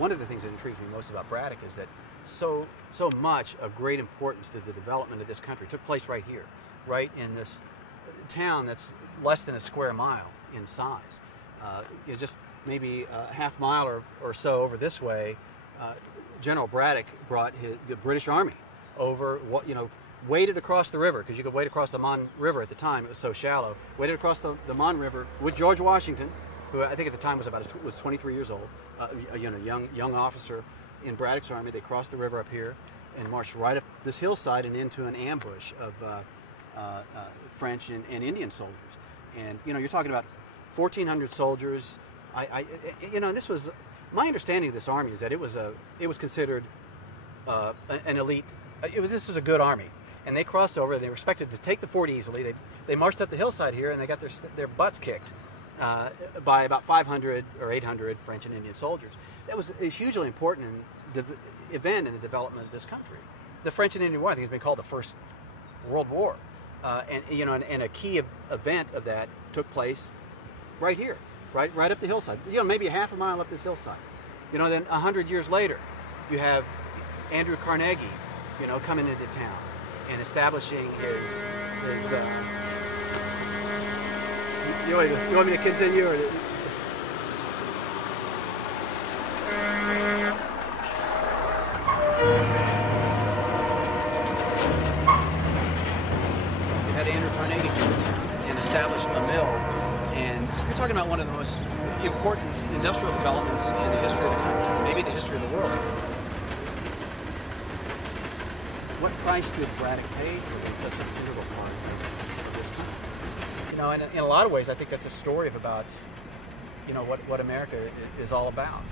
one of the things that intrigues me most about Braddock is that so much of great importance to the development of this country took place right here, right in this town that's less than a square mile in size. Just maybe a half mile or so over this way, General Braddock brought the British Army over, waded across the river, because you could wade across the Mon River at the time, it was so shallow, waded across the Mon River with George Washington, who I think at the time was 23 years old, a young officer in Braddock's army. They crossed the river up here and marched right up this hillside and into an ambush of French and Indian soldiers. And you're talking about 1,400 soldiers. And this was my understanding of this army, is that it was considered an elite. This was a good army, and they crossed over. They were expected to take the fort easily. They marched up the hillside here, and they got their butts kicked by about 500 or 800 French and Indian soldiers. That was a hugely important event in the development of this country. The French and Indian War, I think, has been called the First World War, and a key event of that took place right here, right up the hillside. Maybe a half a mile up this hillside. Then 100 years later, you have Andrew Carnegie, coming into town and establishing his you want me to continue? Or? You had Andrew Carnegie come to town and establish a mill, and you're talking about one of the most important industrial developments in the history of the country, maybe the history of the world. What price did Braddock pay for being such an integral part of this country? In a lot of ways, I think that's a story about, what America is all about.